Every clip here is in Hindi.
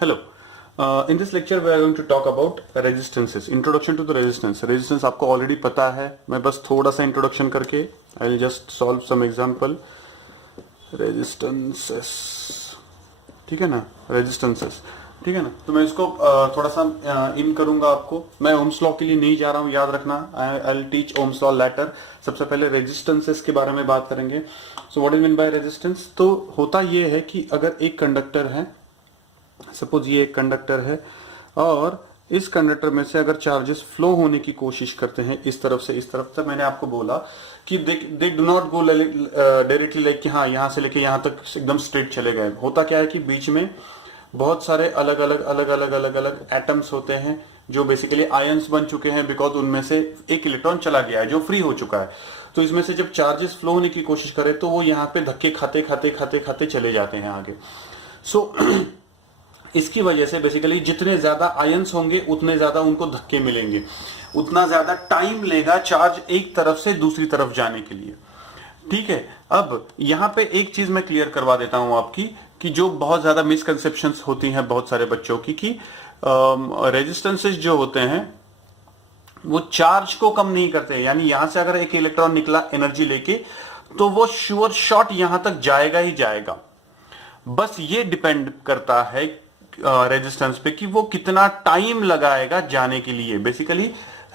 Hello. In this lecture we are going to talk about resistances. Introduction to the resistance. Resistance आपको already पता है. मैं बस थोड़ा सा introduction करके I will just solve some example. Resistances. ठीक है ना? Resistances. ठीक है ना? तो मैं इसको थोड़ा सा इन करूंगा आपको. मैं ओम्स लॉ के लिए नहीं जा रहा हूं, याद रखना. I'll teach Ohm's law later. सबसे पहले रेजिस्टेंसेस के बारे में बात करेंगे. So what is meant by resistance? तो होता ये है कि अगर एक कंडक्टर है, सपोज ये एक कंडक्टर है और इस कंडक्टर में से अगर चार्जेस फ्लो होने की कोशिश करते हैं इस तरफ से इस तरफ, तक मैंने आपको बोला कि they do not go directly like कि हाँ यहां से लेके यहां तक एकदम स्ट्रेट चले गए. होता क्या है कि बीच में बहुत सारे अलग अलग एटम्स होते हैं जो बेसिकली आयंस बन चुके हैं, बिकॉज उनमें से एक इलेक्ट्रॉन चला गया है जो फ्री हो चुका है. तो इसमें से जब चार्जेस फ्लो होने की कोशिश करें तो वो यहाँ पे धक्के खाते खाते खाते खाते चले जाते हैं आगे. सो इसकी वजह से बेसिकली जितने ज्यादा आयंस होंगे उतने ज्यादा उनको धक्के मिलेंगे, उतना ज्यादा टाइम लेगा चार्ज एक तरफ से दूसरी तरफ जाने के लिए. ठीक है. अब यहां पे एक चीज मैं क्लियर करवा देता हूं आपकी कि जो बहुत ज्यादा मिसकंसेप्शंस होती हैं बहुत सारे बच्चों की कि रेजिस्टेंसेस जो होते हैं वो चार्ज को कम नहीं करते. यानी यहां से अगर एक इलेक्ट्रॉन निकला एनर्जी लेके तो वो श्योर शॉट यहां तक जाएगा ही जाएगा. बस ये डिपेंड करता है रेजिस्टेंस पे कि वो कितना टाइम लगाएगा जाने के लिए. Basically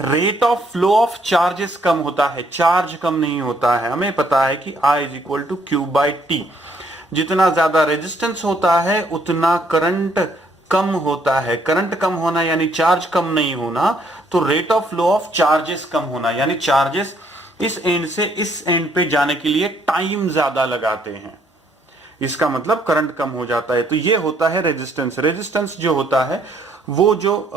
rate of flow of charges कम होता है, चार्ज कम नहीं होता है. हमें पता है कि I is equal to Q by T. जितना ज्यादा रेजिस्टेंस होता है उतना करंट कम होता है. करंट कम होना यानी चार्ज कम नहीं होना, तो rate of flow of charges कम होना यानी चार्जेस इस एंड से इस एंड पे जाने के लिए टाइम ज्यादा लगाते हैं. इसका मतलब करंट कम हो जाता है. तो ये होता है रेजिस्टेंस. रेजिस्टेंस जो होता है वो जो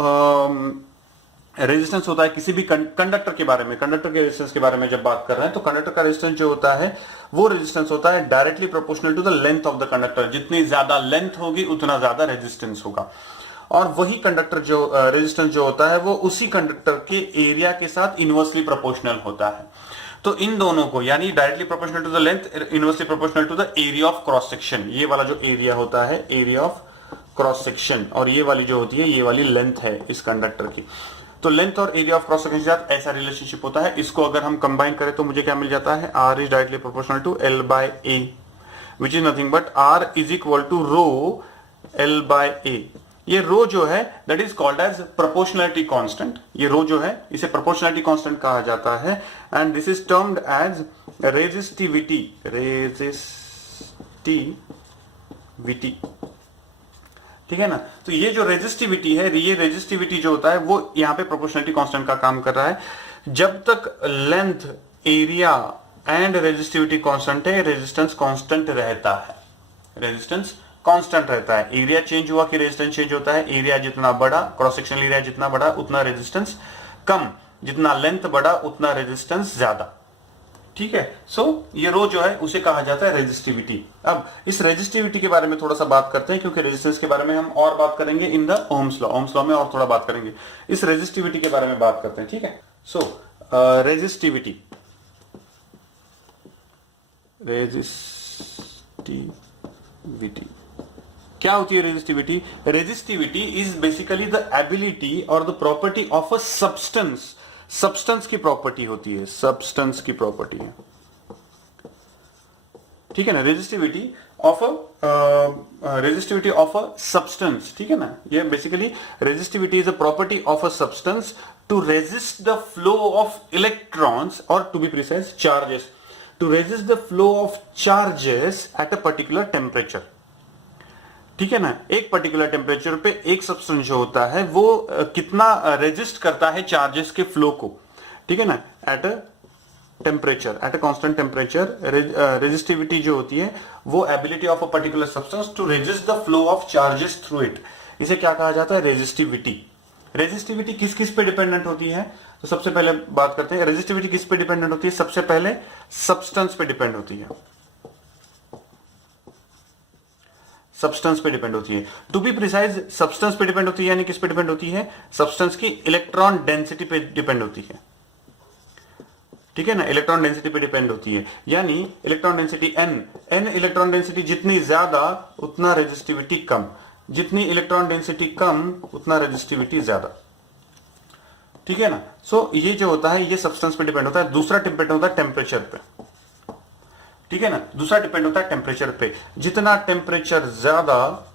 रेजिस्टेंस होता है किसी भी कंडक्टर के बारे में, कंडक्टर के रेजिस्टेंस के बारे में जब बात कर रहे हैं तो कंडक्टर का रेजिस्टेंस जो होता है वो रेजिस्टेंस होता है directly proportional to the length of the conductor. जितनी ज्यादा लेंथ होगी उतना ज्यादा रेजिस्टेंस होगा. और वही कंडक्टर जो रेजिस्टेंस जो होता है वो उसी कंडक्टर के एरिया के साथ इनवर्सली प्रोपोर्शनल होता है. तो इन दोनों को यानी directly proportional to the length, inversely proportional to the area of cross section. ये वाला जो एरिया होता है एरिया ऑफ क्रॉस सेक्शन, और ये वाली जो होती है ये वाली लेंथ है इस कंडक्टर की. तो लेंथ और एरिया ऑफ क्रॉस सेक्शन के साथ ऐसा रिलेशनशिप होता है. इसको अगर हम कंबाइन करें तो मुझे क्या मिल जाता है, R is directly proportional to L by A, which is nothing but R is equal to rho L by A. ये रो जो है that is called as proportionality constant. ये रो जो है इसे प्रोपोर्शनलिटी कांस्टेंट कहा जाता है and this is termed as resistivity. ठीक है ना. तो ये जो रेजिस्टिविटी है, ये रेजिस्टिविटी जो होता है वो यहां पे प्रोपोर्शनलिटी कांस्टेंट का काम कर रहा है. जब तक length, area and resistivity constant है, रेजिस्टेंस कांस्टेंट रहता है. रेजिस्टेंस कांस्टेंट रहता है. एरिया चेंज हुआ कि रेजिस्टेंस चेंज होता है. एरिया जितना बड़ा, क्रॉस सेक्शनल एरिया जितना बड़ा उतना रेजिस्टेंस कम, जितना लेंथ बड़ा उतना रेजिस्टेंस ज्यादा. ठीक है. सो ये रो जो है उसे कहा जाता है रेजिस्टिविटी. अब इस रेजिस्टिविटी के बारे में थोड़ा सा बात करते हैं क्योंकि रेजिस्टेंस के बारे में हम और बात करेंगे in the Ohm's law. Ohm's law में और थोड़ा बात करेंगे. इस रेजिस्टिविटी के बारे में बात करते हैं. ठीक है. सो रेजिस्टिविटी क्या होती है resistivity? Resistivity is basically the ability और the property of a substance. Substance की प्रॉपर्टी होती है, सब्सटेंस की प्रॉपर्टी है. ठीक है ना. Resistivity of a substance. ठीक है ना. ये basically resistivity is a property of a substance to resist the flow of electrons और to be precise charges, to resist the flow of charges at a particular temperature. ठीक है ना. एक पर्टिकुलर टेम्परेचर पे एक सब्सटेंस जो होता है वो कितना रेजिस्ट करता है चार्जेस के फ्लो को. ठीक है ना. At a temperature, at a constant temperature, resistivity जो होती है वो ability of a particular substance to resist the flow of charges through it. इसे क्या कहा जाता है? रेजिस्टिविटी. रेजिस्टिविटी किस किस पे डिपेंडेंट होती है? तो सबसे पहले बात करते हैं रेजिस्टिविटी किस पे डिपेंडेंट होती है. सबसे पहले सब्सटेंस पे डिपेंड होती है. सब्सटेंस पे डिपेंड होती है. टू बी प्रिसाइज सब्सटेंस पे डिपेंड होती है यानी किस पे डिपेंड होती है? सब्सटेंस की इलेक्ट्रॉन डेंसिटी पे डिपेंड होती है. ठीक है ना. इलेक्ट्रॉन डेंसिटी पे डिपेंड होती है यानी electron density n electron density जितनी ज्यादा उतना रेजिस्टिविटी कम. जितनी इलेक्ट्रॉन डेंसिटी कम उतना रेजिस्टिविटी ज्यादा, ठीक है ना। सो ये जो होता है ये सब्सटेंस पे डिपेंड होता है। दूसरा डिपेंड होता है टेम्परेचर पे, ठीक है ना। दूसरा डिपेंड होता है टेम्परेचर पे, जितना टेम्परेचर ज्यादा,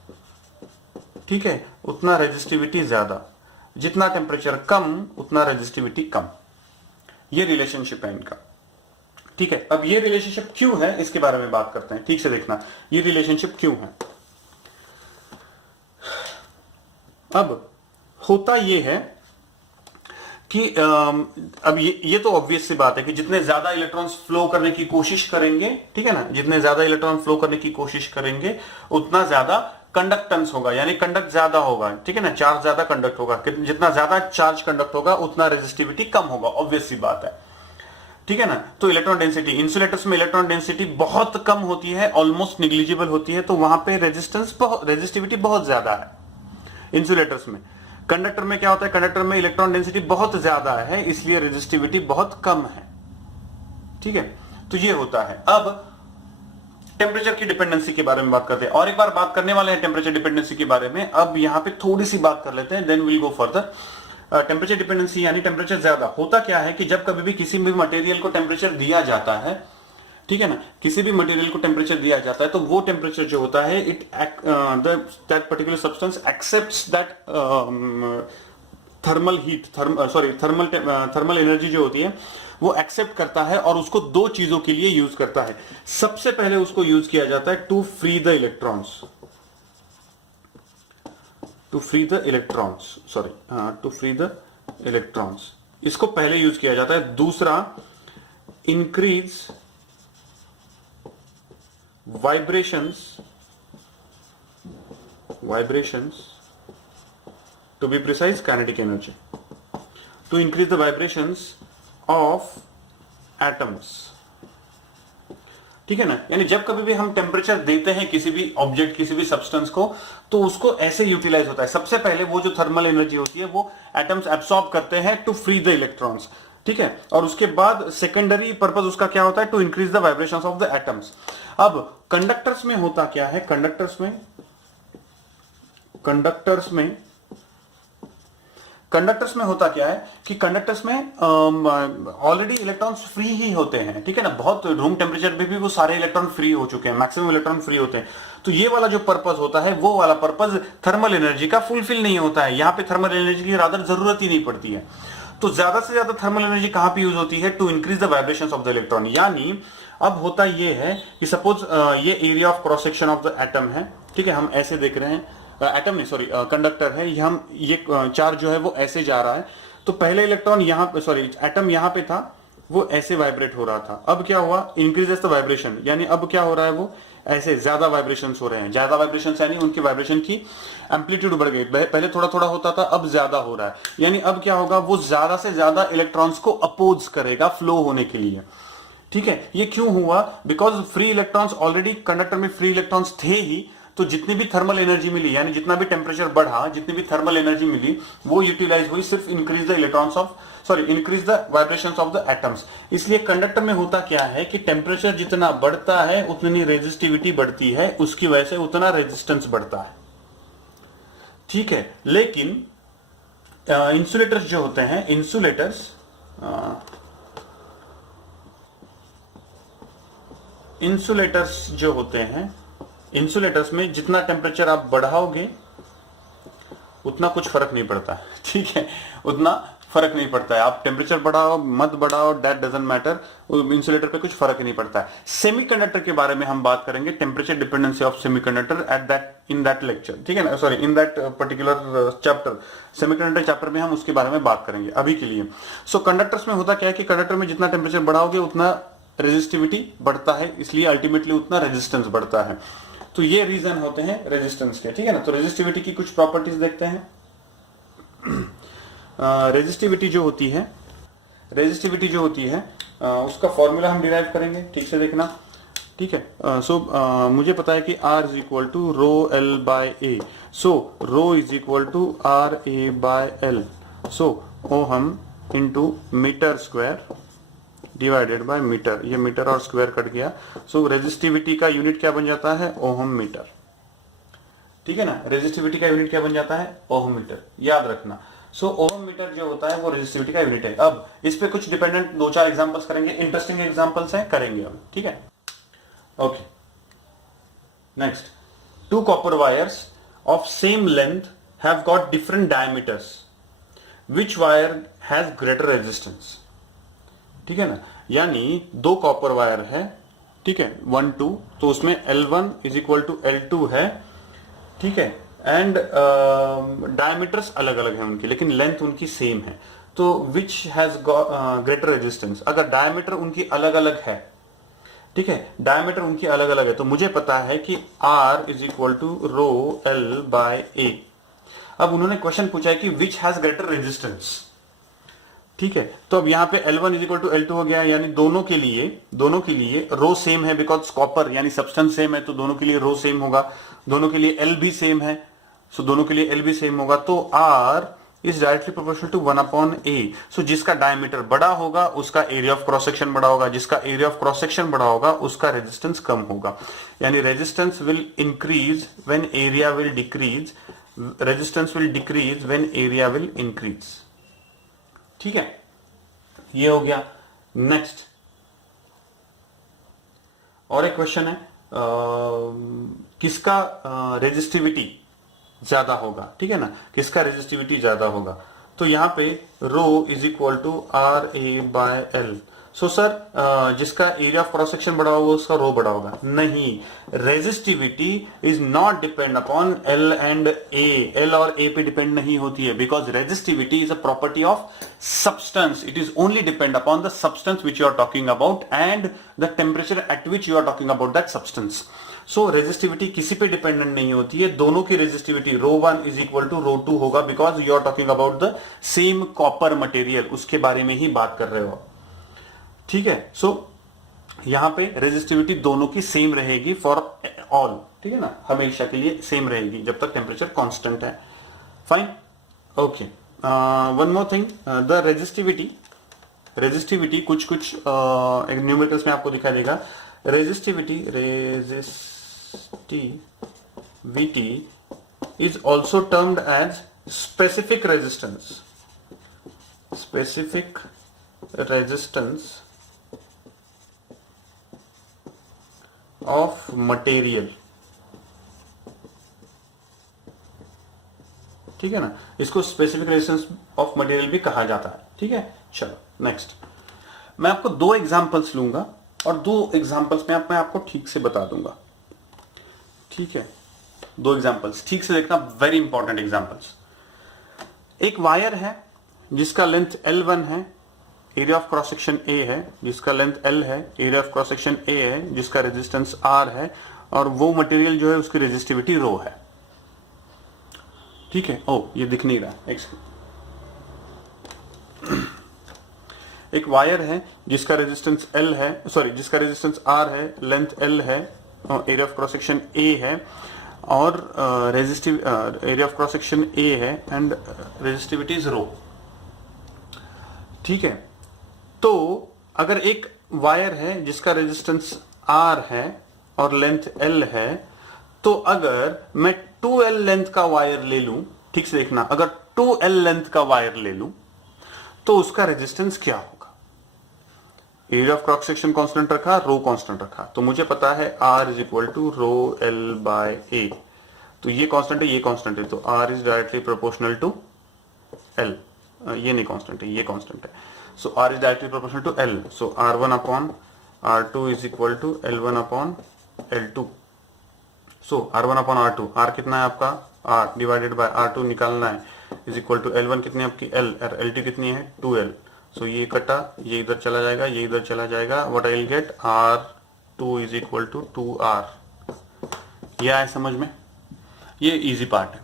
ठीक है, उतना रेजिस्टिविटी ज्यादा, जितना टेम्परेचर कम उतना रेजिस्टिविटी कम। ये रिलेशनशिप है इनका, ठीक है। अब ये रिलेशनशिप क्यों है इसके बारे में बात करते हैं, ठीक से देखना ये रिलेशनशिप क्यों है। अब होता ये है कि अब ये तो ऑब्वियस सी बात है कि जितने ज्यादा इलेक्ट्रॉन्स फ्लो करने की कोशिश करेंगे, ठीक है ना, जितने ज्यादा इलेक्ट्रॉन फ्लो करने की कोशिश करेंगे उतना ज्यादा कंडक्टेंस होगा, यानी कंडक्ट ज्यादा होगा, ठीक है ना, चार्ज ज्यादा कंडक्ट होगा। जितना ज्यादा चार्ज कंडक्ट होगा उतना रेजिस्टिविटी कम होगा, ऑब्वियस सी बात है, ठीक है ना। तो इलेक्ट्रॉन डेंसिटी, इंसुलेटर्स में इलेक्ट्रॉन डेंसिटी बहुत कम होती है, ऑलमोस्ट निग्लिजिबल होती है, तो वहां पे रेजिस्टिविटी बहुत ज्यादा है इंसुलेटर्स में। कंडक्टर में क्या होता है, कंडक्टर में इलेक्ट्रॉन डेंसिटी बहुत ज्यादा है, इसलिए रेजिस्टिविटी बहुत कम है, ठीक है। तो ये होता है। अब टेम्परेचर की डिपेंडेंसी के बारे में बात करते हैं, और एक बार बात करने वाले हैं टेम्परेचर डिपेंडेंसी के बारे में। अब यहां पे थोड़ी सी बात कर लेते हैं, then will go further. Temperature dependency यानी टेम्परेचर ज्यादा होता क्या है कि जब कभी भी किसी भी मटेरियल को टेम्परेचर दिया जाता है, ठीक है ना, किसी भी मटेरियल को टेम्परेचर दिया जाता है तो वो टेम्परेचर जो होता है that particular substance accepts that thermal heat, thermal energy जो होती है वो एक्सेप्ट करता है, और उसको दो चीजों के लिए यूज करता है। सबसे पहले उसको यूज किया जाता है to free the electrons, to free the electrons, इसको पहले यूज किया जाता है। दूसरा, increase vibrations to be precise kinetic energy, to increase the vibrations of atoms, ठीक है ना। यानी जब कभी भी हम टेम्परेचर देते हैं किसी भी ऑब्जेक्ट, किसी भी सब्सटेंस को, तो उसको ऐसे यूटिलाइज होता है। सबसे पहले वो जो थर्मल एनर्जी होती है वो एटम्स एब्सॉर्ब करते हैं टू फ्री द इलेक्ट्रॉन्स, ठीक है, और उसके बाद सेकेंडरी पर्पस उसका क्या होता है, to increase the vibrations of the atoms. अब कंडक्टर्स में होता क्या है, कंडक्टर्स में होता क्या है कि कंडक्टर्स में ऑलरेडी इलेक्ट्रॉन्स फ्री ही होते हैं, ठीक है ना। बहुत रूम टेम्परेचर पे भी वो सारे इलेक्ट्रॉन फ्री हो चुके हैं, मैक्सिमम इलेक्ट्रॉन फ्री होते हैं। तो ये वाला जो पर्पस होता है वो वाला पर्पस थर्मल एनर्जी का फुलफिल नहीं होता है। यहां पे थर्मल एनर्जी की रादर जरूरत ही नहीं पड़ती है। तो ज्यादा से ज्यादा थर्मल एनर्जी कहां पे यूज होती है, to increase the vibrations of the electron. यानी अब होता ये है कि सपोज ये area of cross section of the atom है, ठीक है, हम ऐसे देख रहे हैं, एटम नहीं सॉरी कंडक्टर है, हम ये चार्ज जो है वो ऐसे जा रहा है। तो पहले इलेक्ट्रॉन यहां पे एटम यहां पे था, वो ऐसे वाइब्रेट हो रहा था। अब क्या हुआ, इंक्रीजेस द वाइब्रेशन, यानी अब क्या हो रहा है, वो ऐसे ज्यादा वाइब्रेशन हो रहे हैं। ज्यादा वाइब्रेशन यानी उनकी वाइब्रेशन की एम्पलीट्यूड बढ़ गई, पहले थोड़ा थोड़ा होता था, अब ज्यादा हो रहा है। यानी अब क्या होगा, वो ज्यादा से ज्यादा इलेक्ट्रॉन्स को अपोज करेगा फ्लो होने के लिए, ठीक है। ये क्यों हुआ, because free electrons, already conductor में फ्री इलेक्ट्रॉन्स थे ही, तो जितनी भी थर्मल एनर्जी मिली, यानी जितना भी टेम्परेचर बढ़ा, जितनी भी थर्मल एनर्जी मिली, वो यूटिलाइज हुई सिर्फ increase the vibrations of the atoms. इसलिए कंडक्टर में होता क्या है कि टेम्परेचर जितना बढ़ता है उतनी रेजिस्टिविटी बढ़ती है, उसकी वजह से उतना रेजिस्टेंस बढ़ता है, ठीक है। लेकिन इंसुलेटर्स जो होते हैं, इंसुलेटर्स जो होते हैं, इंसुलेटर्स में जितना टेम्परेचर आप बढ़ाओगे उतना कुछ फर्क नहीं पड़ता है, ठीक है, उतना फर्क नहीं पड़ता है। आप टेम्परेचर बढ़ाओ मत बढ़ाओ, दैट डजंट मैटर, इंसुलेटर पे कुछ फर्क नहीं पड़ता है। सेमीकंडक्टर के बारे में हम बात करेंगे, temperature dependency of semiconductor in that lecture, ठीक है ना, sorry in that particular chapter, semiconductor chapter में हम उसके बारे में बात करेंगे अभी के लिए। सो कंडक्टर्स में होता क्या है कि कंडक्टर में जितना टेम्परेचर बढ़ाओगे उतना रेजिस्टिविटी बढ़ता है, इसलिए अल्टीमेटली उतना रेजिस्टेंस बढ़ता है। तो ये रीजन होते हैं रेजिस्टेंस के, ठीक है ना। तो रेजिस्टिविटी की कुछ प्रॉपर्टीज देखते हैं। रेजिस्टिविटी जो होती है उसका फॉर्मूला हम डिराइव करेंगे, ठीक से देखना, ठीक है। मुझे पता है कि R is equal to rho L by A, so rho is equal to R A by L, so ohm into meter square divided by meter, ये मीटर और स्क्वायर कट गया। सो रेजिस्टिविटी का यूनिट क्या बन जाता है, ओहम मीटर, ठीक है ना। रेजिस्टिविटी का यूनिट क्या बन जाता है, ओम मीटर, याद रखना। सो ओम मीटर जो होता है वो रेजिस्टिविटी का यूनिट है। अब इस पे कुछ डिपेंडेंट 2-4 एग्जांपल्स करेंगे, इंटरेस्टिंग एग्जांपल्स हैं, करेंगे अब, ठीक है। Okay, next, two copper wires of same length have got different diameters, which wire has greater resistance. ठीक है ना, यानी दो कॉपर वायर है, ठीक है, 1 2, तो उसमें L1 is equal to L2 है, ठीक है, एंड डायमीटर्स अलग अलग है उनकी, लेकिन लेंथ उनकी सेम है। तो विच हैज ग्रेटर रेजिस्टेंस, अगर डायमीटर उनकी अलग अलग है, ठीक है, डायमीटर उनकी अलग अलग है, तो मुझे पता है कि R is equal to rho L by A। अब उन्होंने क्वेश्चन पूछा है कि विच हैज ग्रेटर रेजिस्टेंस, ठीक है। तो अब यहां पे L1 is equal to L2 हो गया, यानी दोनों के लिए रो सेम है, बिकॉज कॉपर यानी सब्सटेंस सेम है, तो दोनों के लिए रो सेम होगा। दोनों के लिए L भी सेम है, सो दोनों के लिए L भी सेम होगा। तो R is directly proportional to 1/A। So जिसका डायमीटर बड़ा होगा उसका एरिया ऑफ क्रॉस सेक्शन बड़ा होगा, जिसका एरिया ऑफ क्रॉस सेक्शन बड़ा होगा उसका रेजिस्टेंस कम होगा। यानी resistance will increase when area will decrease, resistance will decrease when area will increase. ठीक है, ये हो गया। नेक्स्ट और एक क्वेश्चन है, किसका रेजिस्टिविटी ज्यादा होगा, ठीक है ना, किसका रेजिस्टिविटी ज्यादा होगा। तो यहां पे rho is equal to RA by L। So sir जिसका एरिया ऑफ क्रॉस सेक्शन बड़ा होगा उसका रो बड़ा होगा, नहीं, resistivity is not depend upon L and A, L और A पे डिपेंड नहीं होती है, because resistivity is a property of substance. It is only depend upon the substance which you are talking about and the temperature at which you are talking about that substance. So resistivity किसी पे डिपेंडेंट नहीं होती है, दोनों की रेजिस्टिविटी ρ1 इज इक्वल टू ρ2 होगा, because you are talking about the same copper material, उसके बारे में ही बात कर रहे हो, ठीक है। सो यहां पे रेजिस्टिविटी दोनों की सेम रहेगी फॉर ऑल, ठीक है ना, हमेशा के लिए सेम रहेगी जब तक टेम्परेचर कांस्टेंट है। Fine, okay. One more thing, the resistivity कुछ न्यूमेरिकल्स में आपको दिखाई देगा। Resistivity is also termed as specific resistance of material, ठीक है ना, इसको स्पेसिफिक रेजिस्टेंस ऑफ मटेरियल भी कहा जाता है, ठीक है। चलो नेक्स्ट, मैं आपको 2 एग्जांपल्स लूंगा और 2 एग्जांपल्स में मैं आपको ठीक से बता दूंगा, ठीक है। 2 एग्जांपल्स ठीक से देखना, वेरी इंपॉर्टेंट एग्जांपल्स। एक वायर है जिसका लेंथ L1 है, area of cross section A है, जिसका लेंथ L है, area of cross section A है, जिसका रेजिस्टेंस R है, और वो मटेरियल जो है उसकी रेजिस्टिविटी रो है, ठीक है। ओ, ये दिख नहीं रहा, एक वायर है जिसका रेजिस्टेंस L है, सॉरी, जिसका रेजिस्टेंस R है, लेंथ L है, area of cross section A है, और area of cross section A है, एंड रेजिस्टिविटी इज रो, ठीक है। तो अगर एक वायर है जिसका रेजिस्टेंस R है और लेंथ L है, तो अगर मैं 2L लेंथ का वायर ले लूं, ठीक से देखना, अगर 2L लेंथ का वायर ले लूं तो उसका रेजिस्टेंस क्या होगा। Area of cross section constant रखा, रो कांस्टेंट रखा, तो मुझे पता है R is equal to rho L by A। तो ये कांस्टेंट है, ये कांस्टेंट है, तो R is directly proportional to L। ये नहीं कांस्टेंट है, ये कांस्टेंट है, so R is directly proportional to L। So R1 upon R2 is equal to L1 upon L2। So R1 upon R2, R कितना है आपका, R डिवाइडेड बाय R2 निकालना है, इज इक्वल टू L1 कितनी है आपकी L, और L2 कितनी है 2L। सो ये कटा, ये इधर चला जाएगा, ये इधर चला जाएगा, what I will get, R2 is equal to 2R। ये आया समझ में, ये इजी पार्ट है।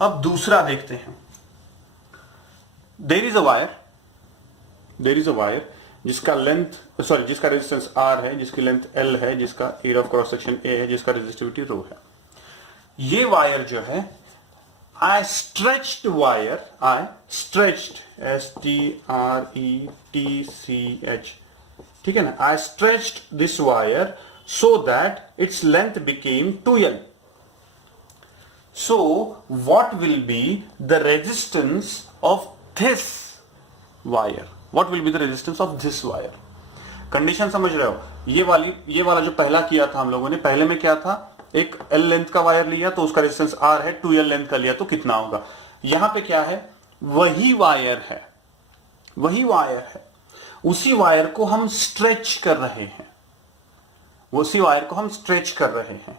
अब दूसरा देखते हैं। देयर इज अ वायर जिसका लेंथ, सॉरी, जिसका रेजिस्टेंस R है, जिसकी लेंथ L है, जिसका area of cross section A है, जिसका रेजिस्टिविटी रो है। ये वायर जो है, I stretched wire, STRETCH, ठीक है ना, I stretched this wire so that its length became 2L। So what will be the resistance of this wire? What will be the resistance of this wire? Condition समझ रहे हो? ये वाला जो पहला किया था हम लोगों ने, पहले में क्या था, एक L लेंथ का वायर लिया तो उसका रेजिस्टेंस R है, 2L लेंथ का लिया तो कितना होगा? यहां पे क्या है, वही वायर है, वही वायर है, उसी वायर को हम स्ट्रेच कर रहे हैं, उसी वायर को हम स्ट्रेच कर रहे हैं।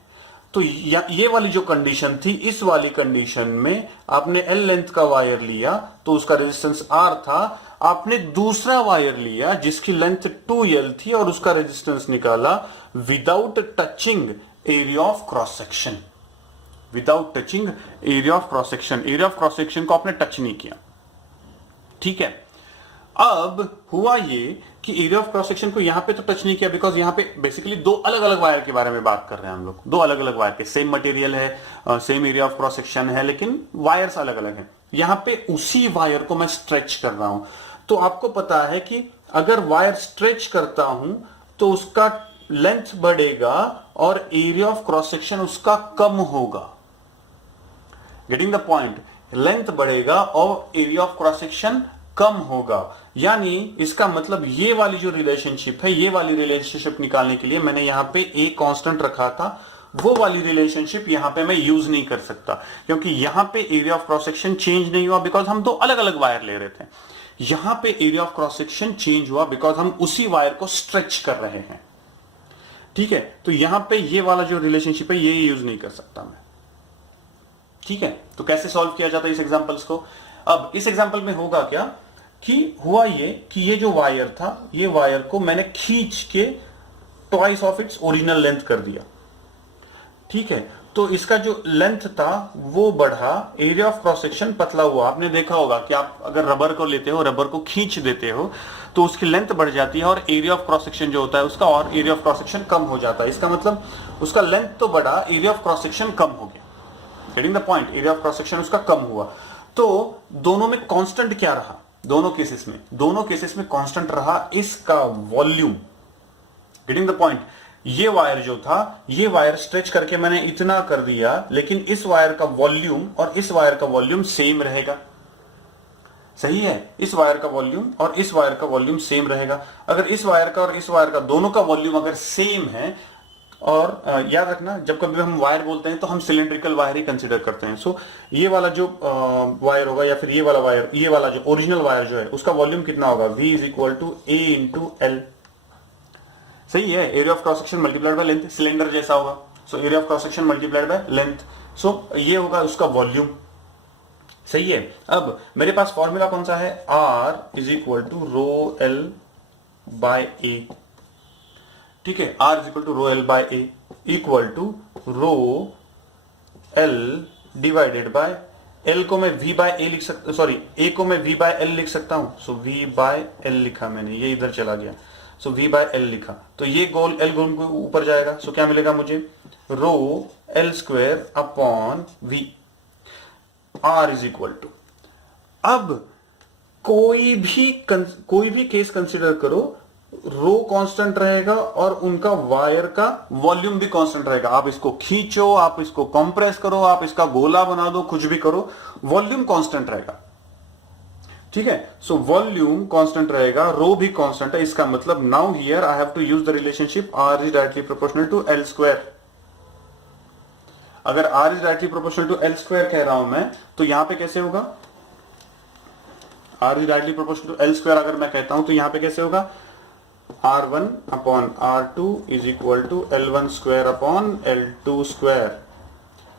तो ये वाली जो कंडीशन थी, इस वाली कंडीशन में आपने L लेंथ का वायर लिया तो उसका रेजिस्टेंस R था, आपने दूसरा वायर लिया जिसकी लेंथ 2L थी और उसका रेजिस्टेंस निकाला without touching area of cross section, without touching area of cross section, area of cross section को आपने टच नहीं किया, ठीक है। अब हुआ ये कि एरिया ऑफ क्रॉस सेक्शन को यहां पे तो टच नहीं किया, बिकॉज यहां पे बेसिकली दो अलग अलग वायर के बारे में बात कर रहे हैं हम लोग, दो अलग अलग वायर के, सेम मटेरियल है, same area of cross section है, लेकिन वायर्स अलग अलग हैं। यहां पे उसी वायर को मैं स्ट्रेच कर रहा हूं, तो आपको पता है कि अगर वायर स्ट्रेच करता हूं तो उसका लेंथ बढ़ेगा और एरिया ऑफ क्रॉस सेक्शन उसका कम होगा। Getting the point? लेंथ बढ़ेगा और एरिया ऑफ क्रॉस सेक्शन कम होगा, यानी इसका मतलब ये वाली जो रिलेशनशिप है, ये वाली रिलेशनशिप निकालने के लिए मैंने यहां पे ए कांस्टेंट रखा था, वो वाली रिलेशनशिप यहां पे मैं यूज नहीं कर सकता, क्योंकि यहां पे area of cross section change नहीं हुआ बिकॉज हम दो अलग अलग वायर ले रहे थे। यहां पे area of cross section change हुआ बिकॉज हम उसी वायर को स्ट्रेच कर रहे हैं, ठीक है। तो यहां पे ये वाला जो रिलेशनशिप है ये यूज नहीं कर सकता मैं, ठीक है। तो कैसे सॉल्व किया जाता है इस एग्जांपल्स को? अब इस एग्जांपल में होगा क्या कि हुआ ये कि ये जो वायर था, ये वायर को मैंने खींच के twice of its original length कर दिया, ठीक है। तो इसका जो लेंथ था वो बढ़ा, एरिया ऑफ क्रॉस सेक्शन पतला हुआ। आपने देखा होगा कि आप अगर रबर को लेते हो, रबर को खींच देते हो तो उसकी लेंथ बढ़ जाती है और एरिया ऑफ क्रॉस सेक्शन जो होता है उसका, और एरिया ऑफ क्रॉस सेक्शन कम हो जाता है। इसका मतलब उसका लेंथ तो बढ़ा, एरिया ऑफ क्रॉस सेक्शन कम हो गया। Getting the point? Area of cross section उसका कम हुआ। तो दोनों में कांस्टेंट क्या रहा? दोनों केसेस में कांस्टेंट रहा इसका वॉल्यूम। Getting the point? ये वायर जो था, ये वायर स्ट्रेच करके मैंने इतना कर दिया, लेकिन इस वायर का वॉल्यूम और इस वायर का वॉल्यूम सेम रहेगा, सही है। इस वायर का वॉल्यूम और इस वायर का वॉल्यूम सेम रहेगा। अगर इस वायर का और इस वायर का दोनों का वॉल्यूम अगर सेम है, और याद रखना जब कभी हम वायर बोलते हैं तो हम सिलेंड्रिकल वायर ही कंसीडर करते हैं। सो ये वाला जो वायर होगा या फिर ये वाला वायर, ये वाला जो ओरिजिनल वायर जो है उसका वॉल्यूम कितना होगा? V is equal to A into L, सही है। Area of cross section multiplied by length, cylinder जैसा होगा। So area of cross section multiplied by length, so ये होगा उसका वॉल्यूम, सही है। अब मेरे पास फॉर्मूला कौन सा है? R is equal to rho L by A, ठीक है। R is equal to rho L by A equal to rho L divided by L को मैं V बाय ए लिख सकता, सॉरी ए को मैं V बाय एल लिख सकता हूं। सो V बाय एल लिखा मैंने, ये इधर चला गया, सो V बाय एल लिखा, तो ये गोल एल गोल को ऊपर जाएगा। सो क्या मिलेगा मुझे? Rho L square upon V। R is equal to, अब कोई भी केस कंसिडर करो, रो कांस्टेंट रहेगा और उनका वायर का वॉल्यूम भी कांस्टेंट रहेगा। आप इसको खींचो, आप इसको कंप्रेस करो, आप इसका गोला बना दो, कुछ भी करो, वॉल्यूम कांस्टेंट रहेगा, ठीक है। सो वॉल्यूम कांस्टेंट रहेगा, रो भी कांस्टेंट है। इसका मतलब now here I have to use the relationship R is directly proportional to L square. अगर R is directly proportional to L square कह रहा हूं मैं, तो यहां पे कैसे होगा? R is directly proportional to L square अगर मैं कहता हूं तो यहां पे कैसे होगा? R1 upon R2 is equal to L1 square upon L2 square.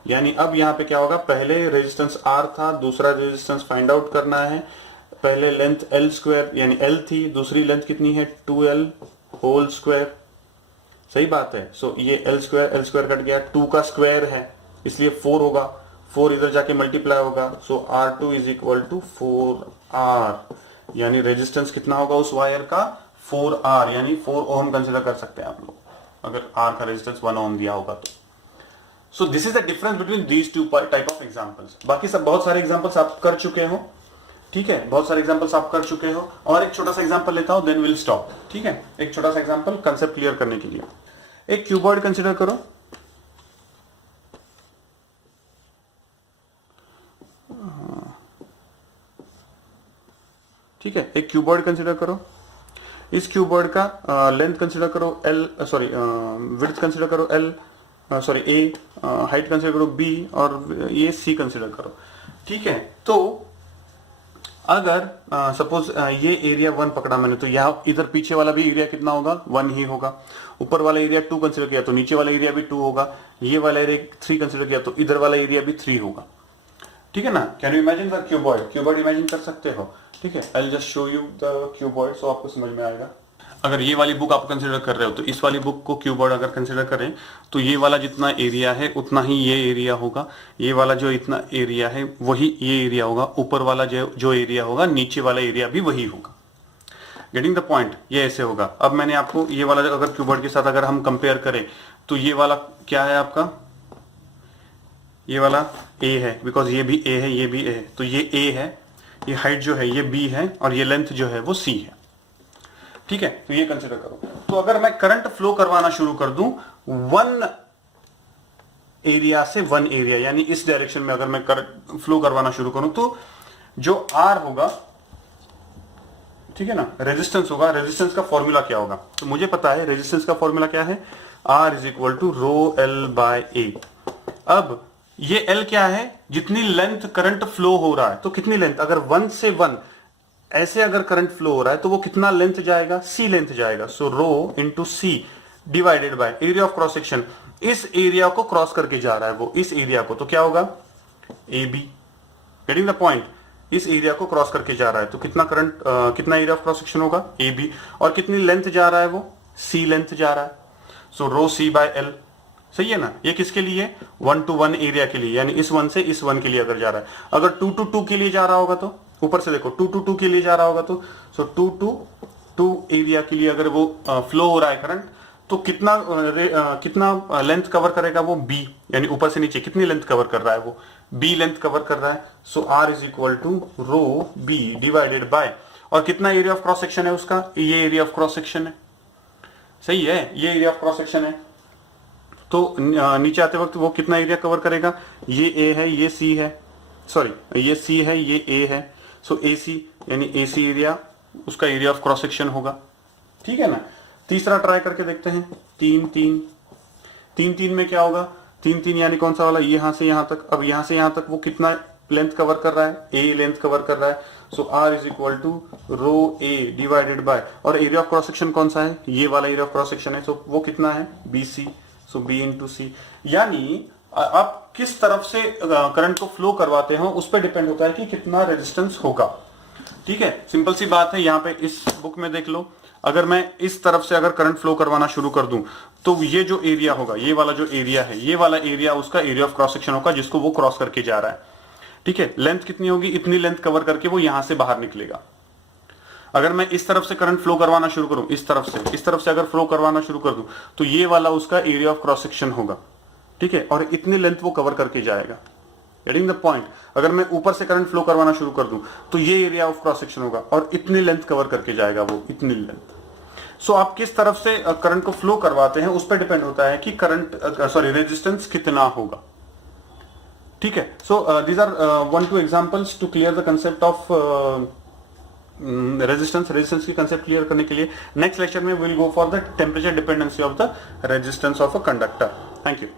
यानी अब यहां पे क्या होगा? पहले रेजिस्टेंस R था, दूसरा रेजिस्टेंस फाइंड आउट करना है। पहले लेंथ L स्क्वायर यानी L थी, दूसरी लेंथ कितनी है? 2L होल स्क्वायर, सही बात है। सो ये L स्क्वायर कट गया, 2 का स्क्वायर है इसलिए 4 होगा, 4 इधर जाके मल्टीप्लाई होगा। सो R2 is equal to 4R, यानी रेजिस्टेंस कितना होगा उस वायर का? 4R, यानी 4 ओम कंसिडर कर सकते हैं आप लोग, अगर R का रेजिस्टेंस 1 ओम दिया होगा तो। So this is the difference between these two type of examples. बाकी सब बहुत सारे एग्जांपल्स आप कर चुके हो, ठीक है, बहुत सारे एग्जांपल्स आप कर चुके हो। और एक छोटा सा एग्जांपल लेता हूं, देन विल स्टॉप, ठीक है। एक छोटा सा एग्जांपल कंसेप्ट क्लियर करने के लिए, एक क्यूबॉइड कंसिडर करो। ठीक है, एक क्यूबॉइड कंसिडर करो, इस क्यूबॉइड का लेंथ कंसिडर करो एल, सॉरी विड्थ कंसिडर करो एल, सॉरी ए, हाइट कंसिडर करो बी, और ये सी कंसिडर करो। ठीक है, तो अगर सपोज ये एरिया 1 पकड़ा मैंने, तो यहाँ इधर पीछे वाला भी एरिया कितना होगा, 1 ही होगा। ऊपर वाला एरिया 2 कंसिडर किया तो नीचे वाला एरिया भी 2 होगा। ये वाला एरिया 3 कंसिडर किया तो इधर वाला एरिया भी 3 होगा। ठीक है ना। Can you imagine the cuboid? Cuboid imagine कर सकते हो। ठीक है, I will just show you the cuboid so आपको समझ में आएगा। अगर ये वाली बुक आप कंसिडर कर रहे हो तो इस वाली बुक को क्यूबॉइड अगर कंसिडर करें तो ये वाला जितना एरिया है उतना ही ये एरिया होगा। ये वाला जो इतना एरिया है वही ये एरिया होगा। ऊपर वाला जो एरिया होगा नीचे वाला एरिया भी वही होगा। Getting the point? ये ऐसे होगा। अब मैंने आपको ये वाला अगर क्यूबॉइड के साथ अगर हम कंपेयर करें तो ये वाला क्या है आपका, ये वाला ए है, बिकॉज ये भी ए है ये भी ए है, तो ये ए है, ये हाइट जो है ये बी है, और ये लेंथ जो है वो सी है। ठीक है, तो ये कंसिडर करो। तो अगर मैं करंट फ्लो करवाना शुरू कर दूं 1 एरिया से 1 एरिया, यानी इस डायरेक्शन में अगर मैं करंट फ्लो करवाना शुरू करूं तो जो आर होगा, ठीक है ना, रेजिस्टेंस होगा। रेजिस्टेंस का फॉर्मूला क्या होगा? तो मुझे पता है रेजिस्टेंस का फॉर्मूला क्या है, R is equal to rho L by A. अब ये एल क्या है, जितनी लेंथ करंट फ्लो हो रहा है, तो कितनी लेंथ, अगर 1 से 1 ऐसे अगर करंट फ्लो हो रहा है तो वो कितना लेंथ जाएगा, सी लेंथ जाएगा। So rho into c divided by area of cross section. इस एरिया को क्रॉस करके जा रहा है वो, इस एरिया को, तो क्या होगा, A B. Getting the point? इस एरिया को क्रॉस करके जा रहा है तो कितना करंट, कितना एरिया ऑफ क्रॉस सेक्शन होगा, ए बी। और कितनी लेंथ जा रहा है वो, सी लेंथ जा रहा है। सो रो सी बाय एल। सही है ना। ये किसके लिए, 1 to 1 एरिया के लिए, यानी इस 1 से इस 1 के लिए अगर जा रहा है। अगर 2 to 2 के लिए जा रहा होगा तो ऊपर से देखो 2 to 2 के लिए जा रहा होगा तो 2 to 2 एरिया के लिए अगर वो फ्लो हो रहा है करंट, तो कितना लेंथ कवर करेगा वो, बी, यानी ऊपर से नीचे कितनी लेंथ कवर कर रहा है वो, बी लेंथ कवर कर रहा है। So R is equal to rho B divided by, और कितना एरिया ऑफ क्रॉस सेक्शन है उसका, ये एरिया ऑफ क्रॉस सेक्शन है। सही है, ये एरिया ऑफ क्रॉस सेक्शन है। तो नीचे आते वक्त वो कितना एरिया कवर करेगा, ये ए है ये सी है, सॉरी ये सी है ये ए है। सो ए सी यानी ए सी एरिया, उसका एरिया ऑफ क्रॉस सेक्शन होगा। ठीक है ना। तीसरा ट्राई करके देखते हैं, 3 में क्या होगा, 3 यानी कौन सा वाला, यहां से यहां तक। अब यहां से यहां तक वो कितना लेंथ कवर कर रहा है, ए लेंथ कवर कर रहा है। So R is equal to rho A divided by, और एरिया ऑफ क्रॉस सेक्शन कौन सा है, ये वाला एरिया ऑफ क्रॉस सेक्शन है। सो वो कितना है, बी सी। सो बी इंटू सी। यानी आप किस तरफ से करंट को फ्लो करवाते हो उस पर डिपेंड होता है कि कितना रेजिस्टेंस होगा। ठीक है, सिंपल सी बात है। यहाँ पे इस बुक में देख लो, अगर मैं इस तरफ से अगर करंट फ्लो करवाना शुरू कर दूं तो ये जो एरिया होगा, ये वाला जो एरिया है, ये वाला एरिया उसका एरिया ऑफ क्रॉस सेक्शन होगा जिसको वो क्रॉस करके जा रहा है। ठीक है, लेंथ कितनी होगी, इतनी लेंथ कवर करके वो यहां से बाहर निकलेगा। अगर मैं इस तरफ से करंट फ्लो करवाना शुरू करूं, इस तरफ से अगर फ्लो करवाना शुरू कर दूं तो ये वाला उसका एरिया ऑफ क्रॉस सेक्शन होगा। ठीक है, और इतनी लेंथ वो कवर करके जाएगा। Getting the point? अगर मैं ऊपर से करंट फ्लो करवाना शुरू कर दूं तो ये एरिया ऑफ क्रॉस सेक्शन होगा और इतनी लेंथ कवर करके जाएगा वो, इतनी लेंथ। सो आप किस तरफ से करंट को फ्लो करवाते हैं उस पर डिपेंड होता है कि करंट, सॉरी रेजिस्टेंस कितना होगा। ठीक है, so these are 1-2 examples to clear the concept of resistance की कंसेप्ट क्लियर करने के लिए नेक्स्ट लेक्चर में will go for the temperature dependency of the resistance of a conductor. Thank you.